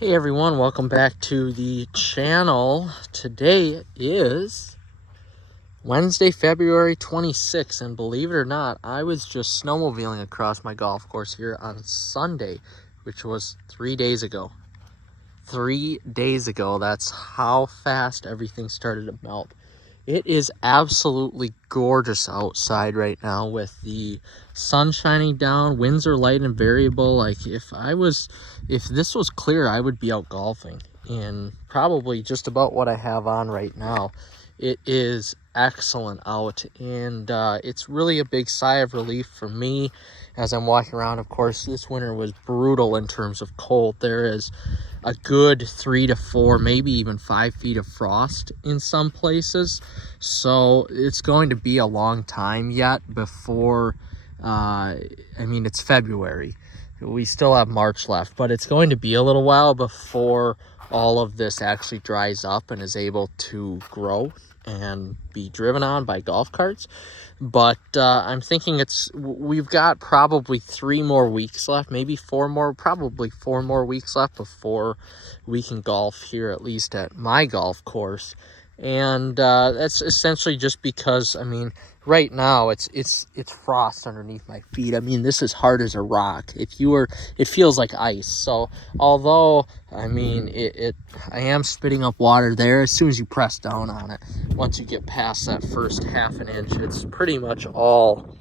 Hey everyone, welcome back to the channel. Today is Wednesday, February 26th, and believe it or not, I was just snowmobiling across my golf course here on Sunday, which was 3 days ago. 3 days ago, that's how fast everything started to melt. It is absolutely gorgeous outside right now with the sun shining down. Winds are light and variable. Like if this was clear, I would be out golfing in probably just about what I have on right now. It is excellent out, and it's really a big sigh of relief for me as I'm walking around. Of course, this winter was brutal in terms of cold. There is a good 3 to 4, maybe even 5 feet of frost in some places. So it's going to be a long time yet before, it's February. We still have March left, but it's going to be a little while before all of this actually dries up and is able to grow and be driven on by golf carts. But I'm thinking we've got probably 3 more weeks left, maybe 4 more, probably 4 more weeks left before we can golf here, at least at my golf course. And that's essentially just because, right now it's frost underneath my feet. This is hard as a rock. It feels like ice. So although I am spitting up water there, as soon as you press down on it, once you get past that first half an inch, it's pretty much all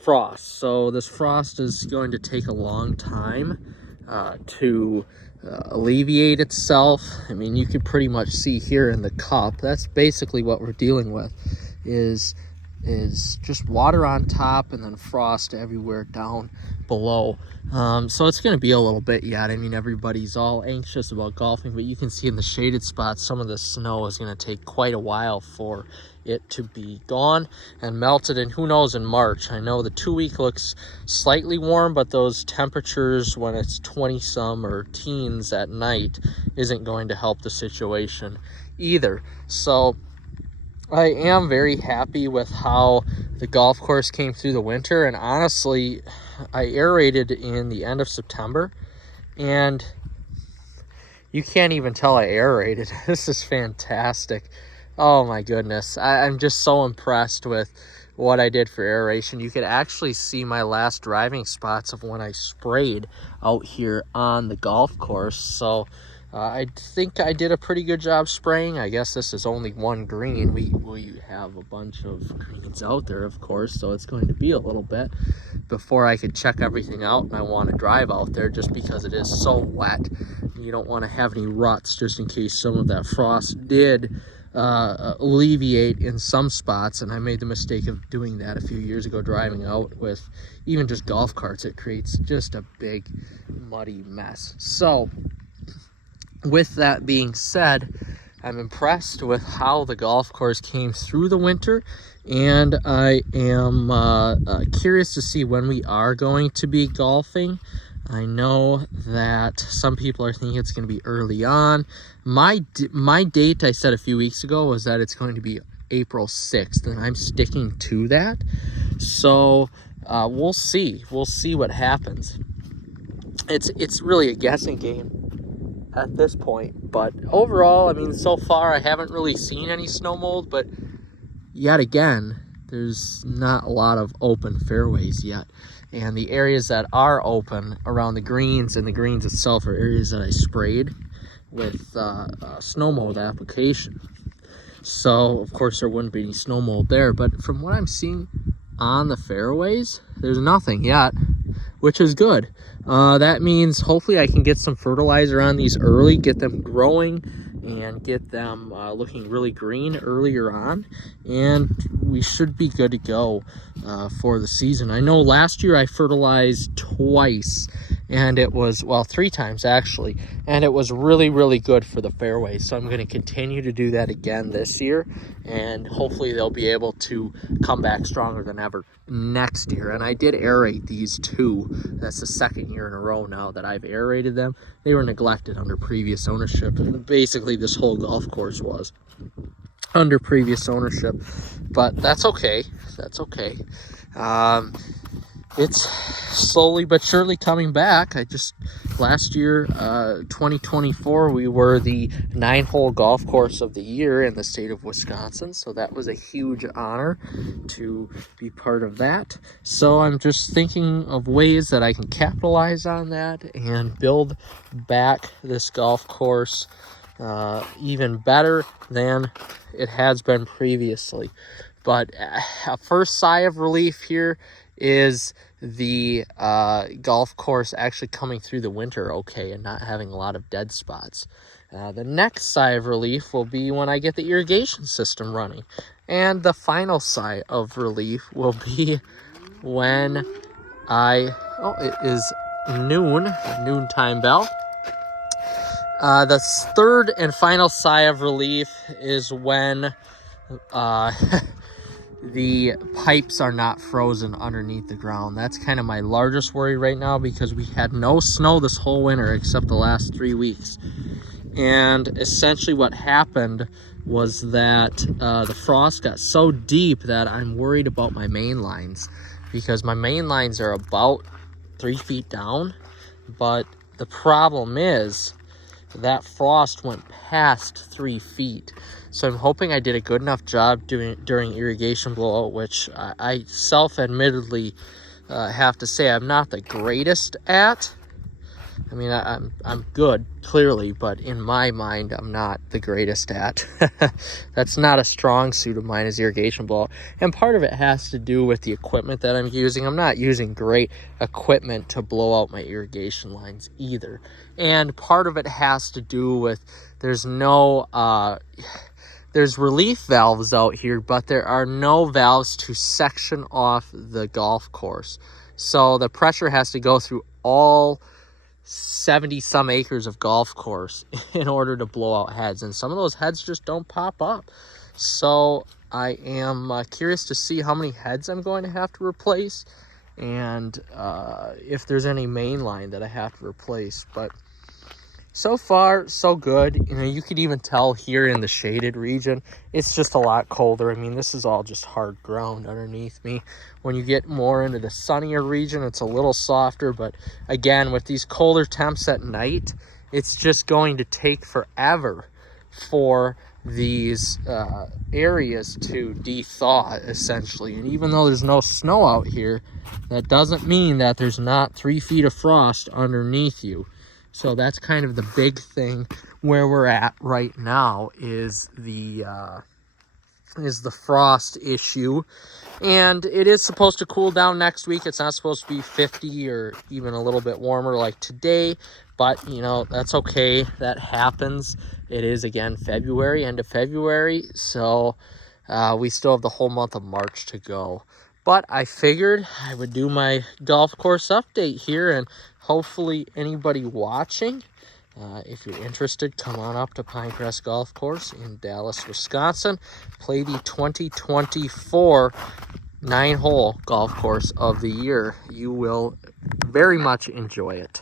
frost. So this frost is going to take a long time to alleviate itself. You can pretty much see here in the cup, that's basically what we're dealing with, is just water on top and then frost everywhere down below. So it's going to be a little bit yet. Everybody's all anxious about golfing, but you can see in the shaded spots, some of the snow is going to take quite a while for it to be gone and melted. And who knows in March? I know the 2-week looks slightly warm, but those temperatures when it's 20 some or teens at night isn't going to help the situation either. So I am very happy with how the golf course came through the winter. And honestly, I aerated in the end of September, and you can't even tell I aerated. This is fantastic. Oh my goodness. I'm just so impressed with what I did for aeration. You could actually see my last driving spots of when I sprayed out here on the golf course. So I think I did a pretty good job spraying. I guess this is only one green. We have a bunch of greens out there, of course, so it's going to be a little bit before I could check everything out, and I want to drive out there just because it is so wet. You don't want to have any ruts just in case some of that frost did alleviate in some spots. And I made the mistake of doing that a few years ago, driving out with even just golf carts. It creates just a big muddy mess. So with that being said, I'm impressed with how the golf course came through the winter, and I am curious to see when we are going to be golfing. I know that some people are thinking it's going to be early on. My date I said a few weeks ago was that it's going to be April 6th, and I'm sticking to that. So we'll see. We'll see what happens. It's really a guessing game at this point. But overall, so far I haven't really seen any snow mold, but yet again, there's not a lot of open fairways yet. And the areas that are open around the greens and the greens itself are areas that I sprayed with snow mold application. So, of course, there wouldn't be any snow mold there. But from what I'm seeing on the fairways, there's nothing yet, which is good. That means hopefully I can get some fertilizer on these early, get them growing, and get them looking really green earlier on, and we should be good to go for the season. I know last year I fertilized twice, and it was, 3 times actually, and it was really, really good for the fairways. So I'm going to continue to do that again this year, and hopefully they'll be able to come back stronger than ever next year. And I did aerate these 2. That's the second year in a row now that I've aerated them. They were neglected under previous ownership. Basically, this whole golf course was under previous ownership, but that's okay. That's okay. it's slowly but surely coming back. Last year, 2024, we were the 9-hole golf course of the year in the state of Wisconsin. So that was a huge honor to be part of that. So I'm just thinking of ways that I can capitalize on that and build back this golf course even better than it has been previously. But a first sigh of relief here is the golf course actually coming through the winter okay and not having a lot of dead spots. The next sigh of relief will be when I get the irrigation system running. And the final sigh of relief will be when it is noontime bell. The third and final sigh of relief is when the pipes are not frozen underneath the ground. That's kind of my largest worry right now, because we had no snow this whole winter except the last 3 weeks. And essentially what happened was that the frost got so deep that I'm worried about my main lines, because my main lines are about 3 feet down. But the problem is that frost went past 3 feet. So I'm hoping I did a good enough job during irrigation blowout, which I self-admittedly have to say I'm not the greatest at. I mean, I'm good, clearly, but in my mind, I'm not the greatest at. That's not a strong suit of mine, is irrigation blowout. And part of it has to do with the equipment that I'm using. I'm not using great equipment to blow out my irrigation lines either. And part of it has to do with there's relief valves out here, but there are no valves to section off the golf course. So the pressure has to go through all 70 some acres of golf course in order to blow out heads, and some of those heads just don't pop up. So I am curious to see how many heads I'm going to have to replace, and if there's any main line that I have to replace. But so far, so good. You know, you could even tell here in the shaded region, it's just a lot colder. I mean, this is all just hard ground underneath me. When you get more into the sunnier region, it's a little softer. But again, with these colder temps at night, it's just going to take forever for these areas to de-thaw, essentially. And even though there's no snow out here, that doesn't mean that there's not 3 feet of frost underneath you. So that's kind of the big thing where we're at right now is the frost issue. And it is supposed to cool down next week. It's not supposed to be 50 or even a little bit warmer like today. But, you know, that's okay. That happens. It is, again, February, end of February. So we still have the whole month of March to go. But I figured I would do my golf course update here, and hopefully anybody watching, if you're interested, come on up to Pinecrest Golf Course in Dallas, Wisconsin. Play the 2024 9-hole golf course of the year. You will very much enjoy it.